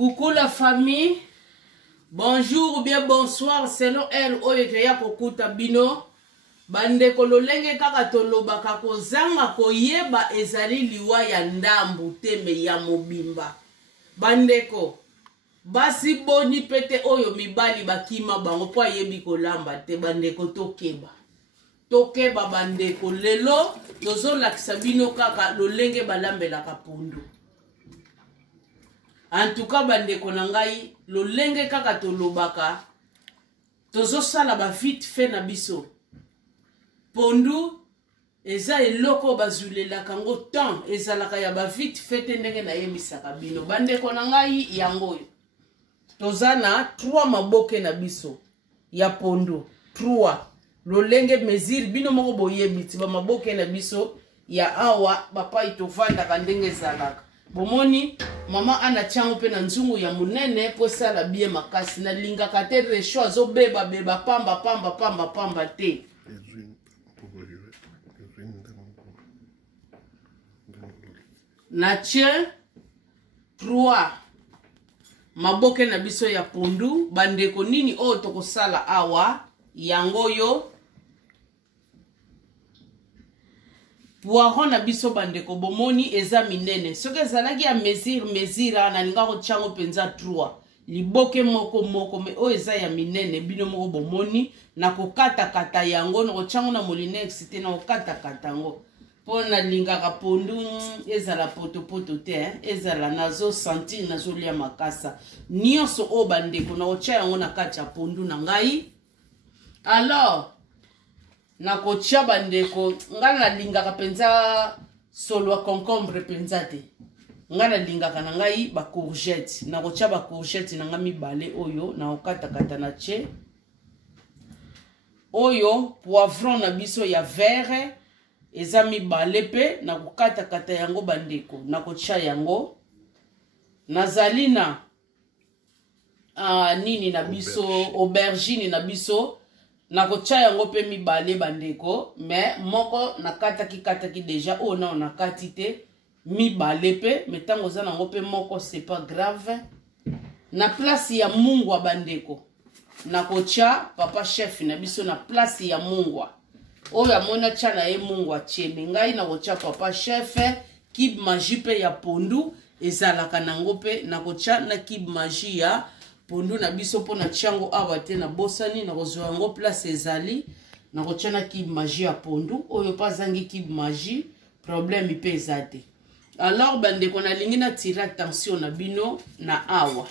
Coucou la famille. Bonjour ou bien bonsoir selon elle oyekeya kokuta bino. Bande kololenge kaka tolobaka kozanga koyeba ezali liwa ya ndambu teme ya mobimba. Bandeko basi boni pete oyo mibali bakima bango po yebi kolamba te bandeko tokeba. Tokeba bandeko lelo tozo lakisa bino kaka lolenge balambela kapundu. En tout cas bandeko nangai lolenge kaka tolobaka tozo sala ba vite fait na biso. Pondu eza eloko bazulela kango temps ezalaka ya ba vite fait ndenge na yemisaka bino bandeko nangai yango tozana 3 maboke na biso ya pondu 3 lolenge mesure bino moko boyebiti ba maboke na biso ya awa bapa itovanda kandenge zalaka bomoni mama ana chango pe na nzungu ya munene po sala bien makasi na linga kate resho azobeba beba pamba te na tien 3 maboke na biso ya pondu bandeko nini o tokosala awa yango yo poiron na biso bandeko bomoni eza minene soki ezalaki ya mesure na linga ko chango penza 3 liboke moko me o eza ya minene bino moko bomoni na kokata yango na ko chango na molinex te na kokata yango pona lingaka pondu ezala poto te ezala nazo senti nazo lia makasa nyonso o bandeko na ocha yango na kati ya pondu na ngai alors na kocha bandeko ngana lingaka penza solo concombre penza te ngana lingaka na ngai ba courgette na kocha ba courgette na ngami bale oyo na okata na che oyo poivron na biso ya vert eza mibale pe na kokata yango bandeko na kocha yango nazali na nini na biso aubergine na biso na kocha yango pe mibale bandeko mais moko na kataki déjà o na nakati te mibale pe metango za nango pe moko c'est pas grave na place ya mungwa bandeko na kocha papa chef na biso na place ya mungwa oyo amona chana ye mungwa cheme ngai na kocha papa chef kib magie pe ya pondu ezalaka nango pe na kocha na kib magie ya pondu na biso po na chango awa te na bosani na kozwa yango place ezali na kocha na kib magie ya pondu oyo pa zangi kib magie problème pe ezate alors bandeko na lingi na tira attention na bino na awa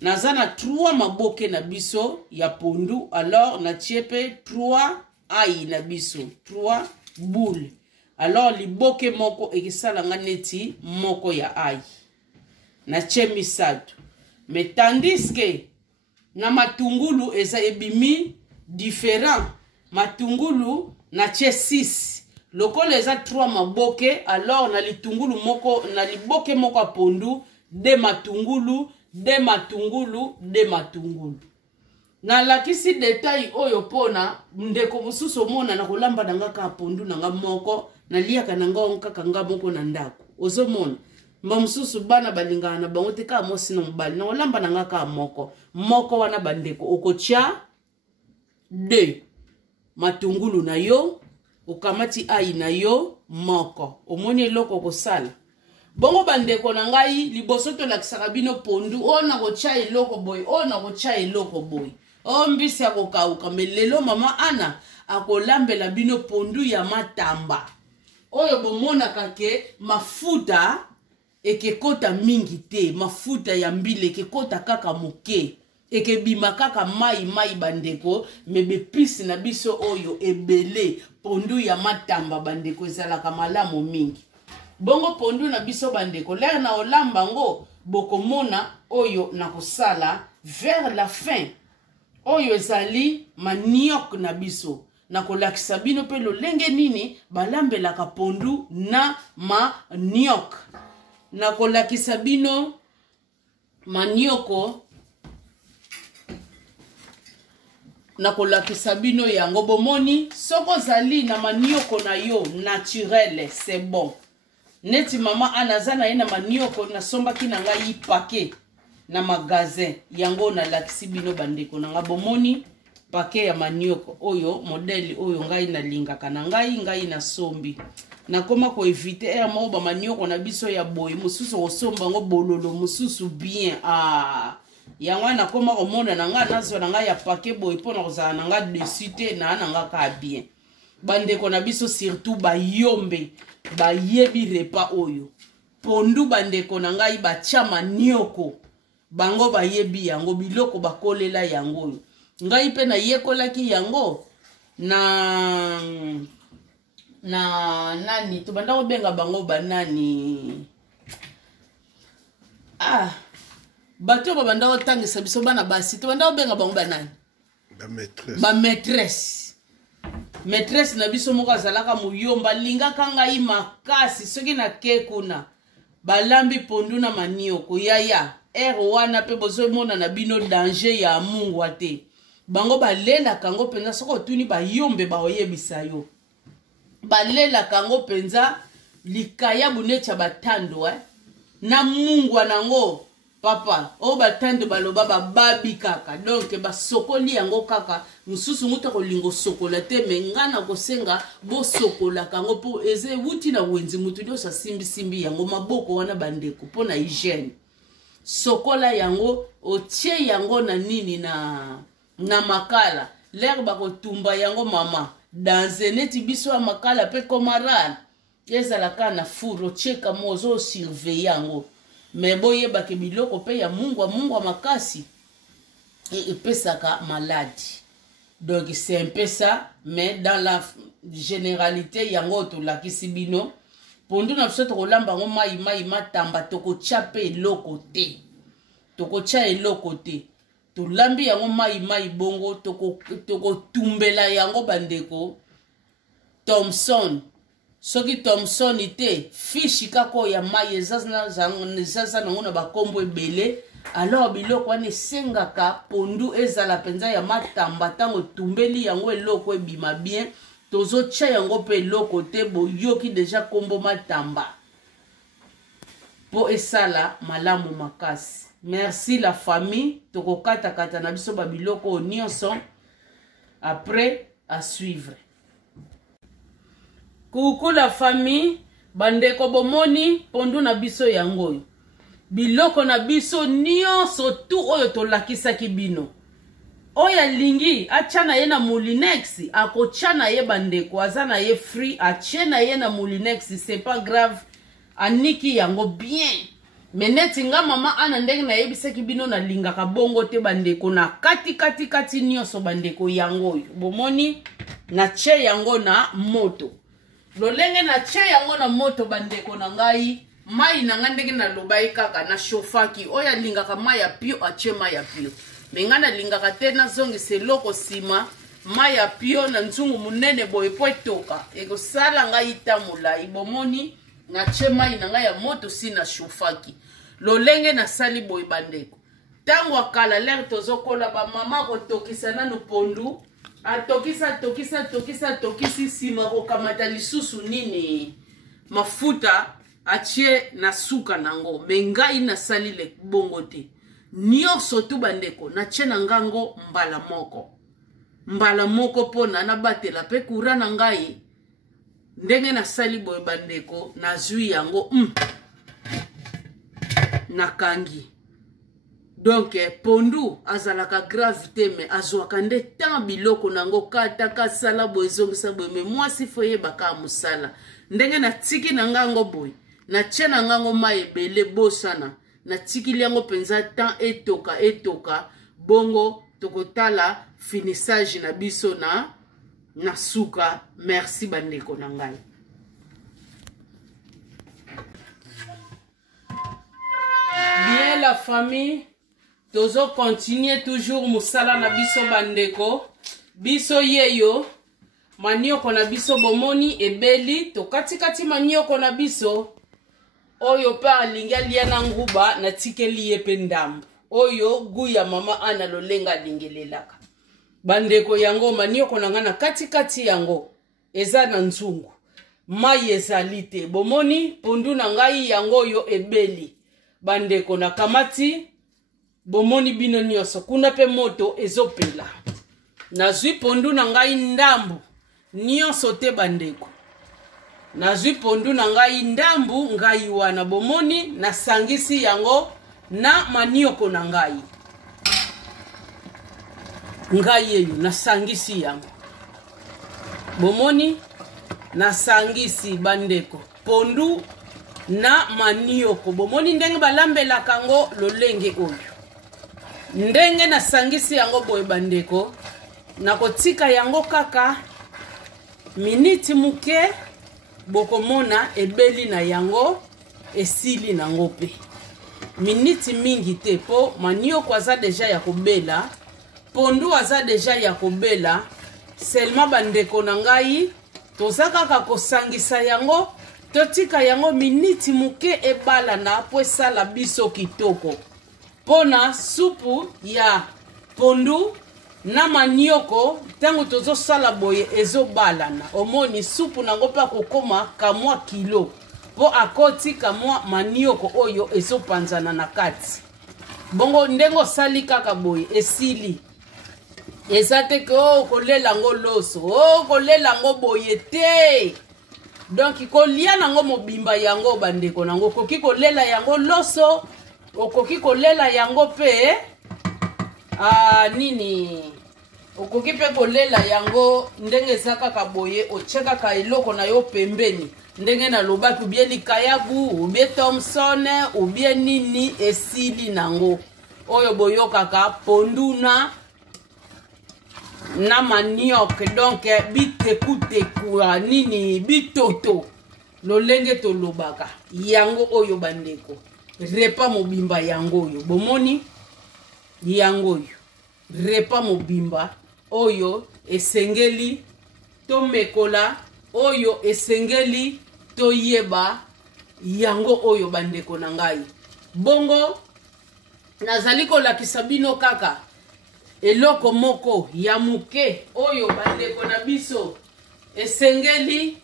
nazana 3 maboke na biso ya pondu alors na tiepe 3 aïe na biso 3 boules alors liboke moko ekisalanga neti moko ya aïe na chemisatu mais tandis que na matungulu eza ebimi différent matungulu na che 6 lokolo eza 3 maboke alors na litungulu moko na liboke moko a pondu de matungulu na lakisi detail oyo pona ndeko mususu mona na kolamba nanga ka pondu nanga moko na liaka nanga onkaka nga moko na ndako ozomona mususu bana balingana na bango te ka mosi no mbali na kolamba nanga ka moko wana bandeko okocha 2 matungulu na yo okamati ai na yo moko omoni eloko kosala bongo bandeko na ngai liboso to lakisaka bino pondu ona kocha eloko boy o mbisi akokauka melelo mama ana akolambela bino pondu ya matamba oyo bomonaka ke mafuta ekekota mingi te mafuta ya mbile ekekota kaka moke ekebima kaka mai bandeko mebe pisi na biso oyo ebele pondu ya matamba bandeko ezalaka malamu mingi bongo pondu na biso bandeko lere na olamba ngo bokomona oyo na kosala vers la fin oyo ezali manioc na biso na kolakisa bino pe lolenge nini balambelaka pondu na manioc na kolakisa bino manioko na kolakisa bino yango bomoni soko zali na manioko na yo naturel c'est bon neti mama anazana ina manioko na somba ki na ngai pake na magasin yango na lakisi bino bandeko na nga bomoni paquet ya manioko oyo modèle oyo ngai na lingaka na ngai na sombi na koma ko éviter mo ba manioko na biso ya boy mususu osomba ngo bololo mususu bien yango na koma ko mona na nga nazo na nga ya paquet boy pona kozala na nga dessus te na nga ka bien bandeko na biso surtout ba yombe ba yebi repa oyo pondu bandeko na ngai ba chama nioko bango ba yebi yango biloko bakolela yango ngai pe na yekolaki yango na nani to banda ko benga bango banani bato ba banda ko tangisa biso bana basi to banda ko benga bango banani ba maîtresse na biso moko azalaka muyomba lingaka ngai makasi soki na ke kuna balambi pondu na manioko yaya wana pe bozomona na bino danger ya mungu ate bango balela kango penza soko tuni bayombe baoyebisa yo balela kango penza likaya bunecha batando na mungu anango papa o batando baloba bababi kaka donc basokoli yango kaka mususu muta kolingo sokola te mengana kosenga bo sokola kango po eze wuti na wenzi mutu dio sa simbi yango maboko wana bandeko pona hygiène sokola yango otie yango na nini na makala l'air ba kotumba yango mama dans neti biso ya makala pe komarana ezalaka na furo cheka mozo surveiller yango mais boye ba ke biloko pe ya mungu makasi epesaka maladie donc c'est un peu ça mais dans la généralité yango to la kisibino pondu na biso tokolamba ngo mai matamba tokocha pe eloko te tokocha eloko te tolambi yango mai bongo tokotumbela yango bandeko Thomson soki Thomson ite fishi kako ya mai ezaza nango na bakombo ebele alors biloko wana esengaka pondu ezala penza ya matamba ntango tumbeli yango eloko ebima bien tozotia yango pe eloko te boyoki deja kombo matamba po esala malamu makasi. Merci la famille tokokata na biso ba biloko nyonso après à suivre. Coucou la famille bandeko bomoni pondu na biso yango biloko na biso nyonso tu oyo tolakisaki bino oya lingi achana ye na Moulinex akochana ye bandeko azana ye free achena ye na Moulinex c'est pas grave aniki yango bien meneti nga mama ana ndenge na yebisaki bino na lingaka bongo te bandeko na kati nyonso bandeko yango bomoni na che yango na moto lolenge na che yango na moto bandeko na ngai mai na ngandenge na lobai kaka na shofaki oya lingaka mai ya pio ache mai ya pio mengana lingaka te na zongi seloko sima mai ya pio na nzungu munene boye po etoka eko sala ngai tamula ibomoni na che mai na ngai ya moto si na shofaki lolenge na sali boye bandeko tango akala lere tozokola ba mama ko tokisa nanu pondu atokisi sima ko kamata lisusu nini mafuta achie na suka nango mengai na sali le bongo te nyonso tu bandeko na che na ngango mbala moko pona na batela pe kura na ngai ndenge na sali boye bandeko na zui yango na kangi donc pondu azalaka gravité mais azwaka nde tan biloko nango kata kasala boye zongisa boye mais moi si foye baka musala ndenge na tiki na ngango boye na che na ngango mai ebele bosana na tiki liango penza tan etoka bongo tokotala finissage na biso na suka. Merci bandeko na ngai. Bien la famille tozo continuer toujours musala na biso bandeko biso yeyo manioko na biso bomoni ebeli to katikati manioko na biso oyo pa alingi alia na nguba na tikeli ye pe ndambu oyo guya mama ana lolenga lingelelaka bandeko yango manioko na ngana katikati yango eza na nzungu mai ezali te bomoni pondu na ngai yango yo ebeli bandeko na kamati bomoni bino nyonso kuna pe moto ezopela nazwi pondu na ngai ndambu nyonso te bandeko nazwi pondu na ngai ndambu ngai wana bomoni nasangisi yango na manioko na ngai eyo nasangisi yango bomoni nasangisi bandeko pondu na manioko bomoni ndenge balambelaka yango lolenge oyo ndenge nasangisi yango boye bandeko nakotika yango kaka miniti muke bokomona ebeli na yango esili nango pe miniti mingi te po manioko aza deja ya kobela pondu aza deja ya kobela seulement bandeko na ngai toza kaka kosangisa yango totika yango miniti muke ebala na po esala biso kitoko pona supu ya pondu na manioko tango tozosala boye ezobalana omoni supu nango pa kokoma kamwa kilo po akoti kamwa manioko oyo ezopanzana na kati bongo ndengo sali kaka boye esili eza te ko kolela ngo loso kolela ngo boye te donc kolia nango mobimba yango bandeko nango koki kolela yango loso okoki kolela yango pe nini okoki pe kolela yango ndenge eza kaka boye ocheka ka eloko na yo pembeni ndenge na lobaki ubie likayabu ubie Thomson ubie nini esili nango oyo boyo kaka ponduna na manioc donc bitekuteku nini bitoto lolenge tolobaka yango oyo bandeko repa mobimba yango oyo bomoni yango oyo repa mobimba oyo esengeli tomekola oyo esengeli toyeba yango oyo bandeko na ngai bongo nazali kolakisa bino kaka eloko moko ya muke oyo bandeko na biso esengeli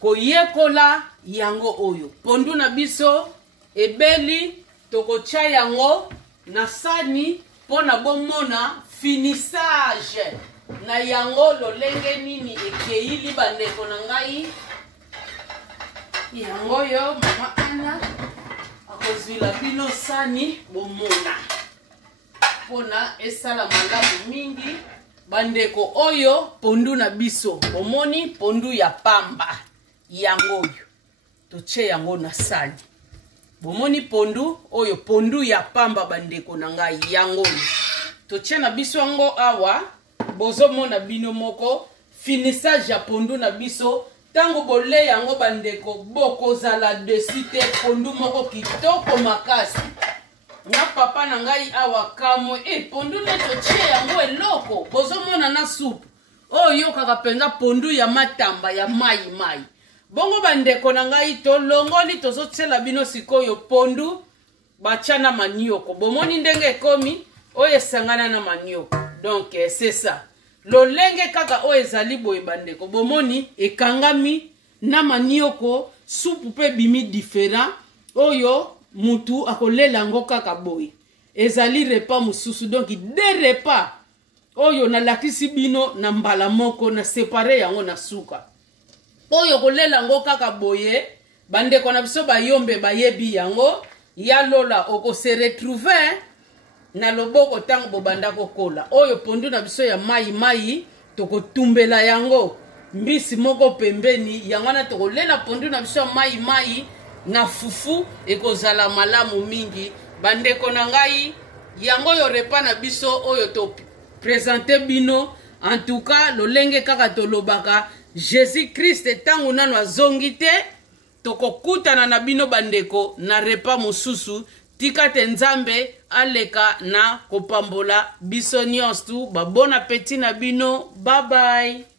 koyekola yango oyo pondu na biso ebeli tokotia yango na sani pona bomona finissage na yango lolenge nini ekeili bandeko na ngai yango yo mama Ana akozwila bino sani bomona pona esala malamu mingi bandeko oyo pondu na biso bomoni pondu ya pamba yango oyo toche yango na sani bomoni pondu oyo pondu ya pamba bandeko na ngai yango oyo toche na biso yango awa bozomona bino moko finissage ya pondu na biso tango bole yango bandeko bokozala dessus te pondu moko kitoko makasi na papa na ngai awa kamo pondu ne toche yango eloko bozomona na soupe oyo kaka penza pondu ya matamba ya mai bongo bandeko na ngai tolongoli tozotsela bino sikoyo pondu bachana manioko bomoni ndenge komi oyo esangana na manioko donc c'est ça lolenge kaka oyo ezali boye bandeko bomoni ekangami na manioko supu pe bimi différent oyo mutu akolela ngo kaka boye ezali repas mususu donc de repas oyo nalakisi bino na mbala moko na séparer yango na suka oyo kolela ngo kaka boye bandeko na biso bayombe bayebi yango ya lola oko se retrouver na loboko tango bobanda kokola oyo pondu na biso ya mai tokotumbela yango mbisi moko pembeni yango na tokolela pondu na biso ya mai na fufu ekozala malamu mingi bandeko na ngai yango yo repa na biso oyo to présenter bino en tout cas lolenge kaka tolobaka Jésus Christ tango nano azongi te tokokutana na bino bandeko na repa mususu tika te nzambe aleka na kopambola biso nyonso tu bon appétit na bino bye bye.